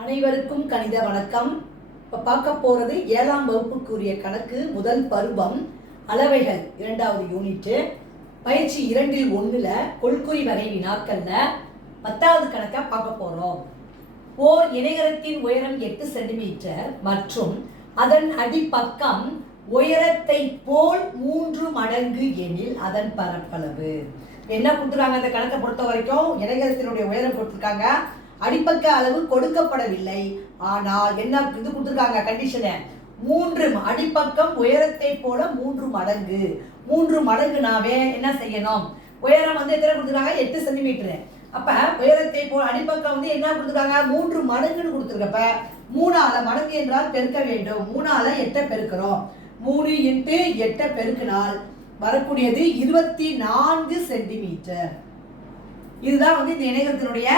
அனைவருக்கும் கணித வணக்கம். இப்போ பார்க்க போகிறது 7ஆம் வகுப்புக்குரிய கணக்கு முதல் பருவம் அளவைகள் 2வது யூனிட்டு பயிற்சி 2-1 கொள்குறி வகை வினாக்கள்ல 10வது கணக்கை பார்க்க போகிறோம். ஓர் இணைகரத்தின் உயரம் 8 சென்டிமீட்டர் மற்றும் அதன் அடிப்பக்கம் உயரத்தை போல் 3 மடங்கு எனில் அதன் பரப்பளவு. என்ன கொடுத்துருக்காங்க? அந்த கணக்கை பொறுத்த வரைக்கும் இணைகரத்தினுடைய உயரம் கொடுத்துருக்காங்க, அடிப்பக்க அளவு கொடுக்கப்படவில்லை. ஆனால் என்ன இது கொடுத்துருக்காங்க கண்டிஷனை, 3 அடிப்பக்கம் உயரத்தை போல 3 மடங்கு. 3 மடங்குனாவே என்ன செய்யணும்? உயரம் வந்து எத்தனை கொடுத்துருக்காங்க? 8 சென்டிமீட்டரு. அப்ப உயரத்தை போல அடிப்பக்கம் வந்து என்ன கொடுத்துருக்காங்க? 3 மடங்குன்னு கொடுத்துருக்கப்ப 3ஆல மடங்கு என்றால் பெருக்க வேண்டும். 3ஆல 8 பெருக்கிறோம். 3 × 8 பெருக்கினால் வரக்கூடியது 24 சென்டிமீட்டர். இதுதான் வந்து இந்த இணைகரத்தினுடைய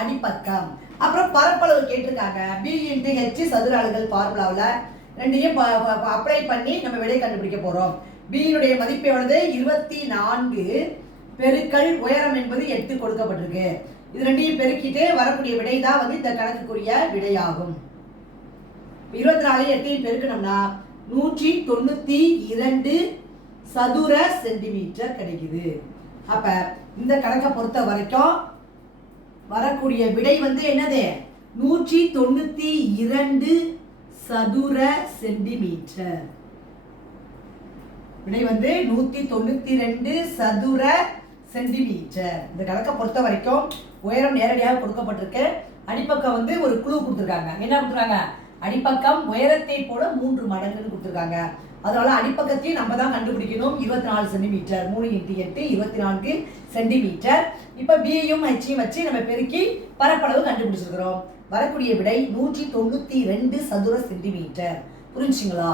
அடிப்பக்கம். அப்புறம் பரப்பளவு கேட்டிருக்காங்க. B × H சதுர அலகுகள் ஃபார்முலாவில் ரெண்டையும் அப்ளை பண்ணி நம்ம விடை கண்டுபிடிக்க போறோம். B னுடைய மதிப்பு எவ்வளவு? 24 பெருக்கல் உயரம் என்பது 8 கொடுக்கப்பட்டிருக்கு. இது ரெண்டையும் பெருக்கிட்டு வரக்கூடிய விடை தான் வந்து இந்த கணக்குக்குரிய விடையாகும். 24 8 பெருக்கணும்னா 192 சதுர சென்டிமீட்டர் கிடைக்குது. அப்ப இந்த கணக்கை பொறுத்த வரைக்கும் வரக்கூடிய விடை வந்து என்னது? 192 சதுர சென்டிமீட்டர். விடை வந்து 192 சதுர சென்டிமீட்டர். இந்த கணக்கை பொறுத்த வரைக்கும் உயரம் நேரடியாக கொடுக்கப்பட்டிருக்கு. அடிப்பக்கம் வந்து ஒரு குழு கொடுத்துருக்காங்க. என்ன கொடுத்துருக்காங்க? அடிப்பக்கம் உயரத்தை போல 3 மடங்குன்னு கொடுத்துருக்காங்க. அதனால அடிப்பக்கத்தையும் நம்ம தான் கண்டுபிடிக்கணும். 24 சென்டிமீட்டர். 3 × 8 24 சென்டிமீட்டர். இப்போ பியையும் ஹெச்சையும் வச்சு நம்ம பெருக்கி பரப்பளவு கண்டுபிடிச்சிருக்கிறோம். வரக்கூடிய விடை 192 சதுர சென்டிமீட்டர். புரிஞ்சுங்களா?